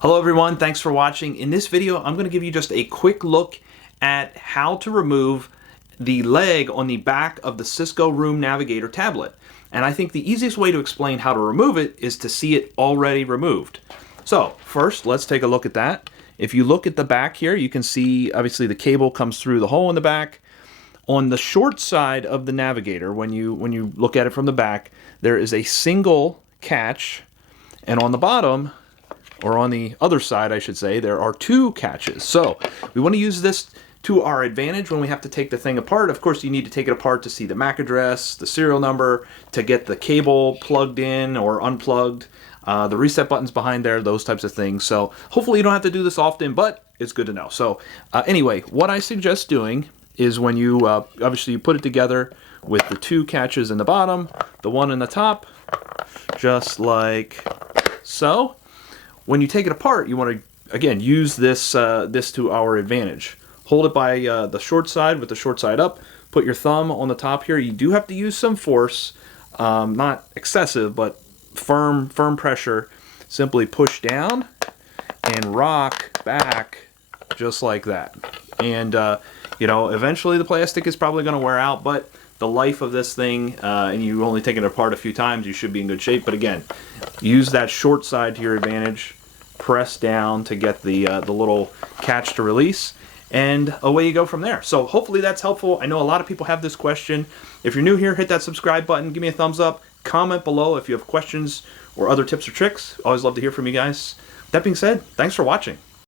Hello everyone, thanks for watching. In this video, I'm going to give you just a quick look at how to remove the leg on the back of the Cisco Room Navigator tablet. And I think the easiest way to explain how to remove it is to see it already removed. So first, let's take a look at that. If you look at the back here, you can see obviously the cable comes through the hole in the back. On the short side of the Navigator, when you look at it from the back, there is a single catch, and on the bottom, or on the other side, I should say, there are two catches. So we want to use this to our advantage when we have to take the thing apart. Of course, you need to take it apart to see the MAC address, the serial number, to get the cable plugged in or unplugged, the reset buttons behind there, those types of things. So hopefully you don't have to do this often, but it's good to know. So anyway, what I suggest doing is when you, obviously you put it together with the two catches in the bottom, the one in the top, just like so. When you take it apart, you want to, again, use this to our advantage. Hold it by the short side with the short side up. Put your thumb on the top here. You do have to use some force, not excessive, but firm pressure. Simply push down and rock back just like that. And, you know, eventually the plastic is probably going to wear out, but the life of this thing, and you only taken it apart a few times, you should be in good shape. But again, use that short side to your advantage. Press down to get the little catch to release, and away you go from there. So hopefully that's helpful. I know a lot of people have this question. If you're new here, hit that subscribe button, give me a thumbs up, comment below if you have questions or other tips or tricks. Always love to hear from you guys. That being said, thanks for watching.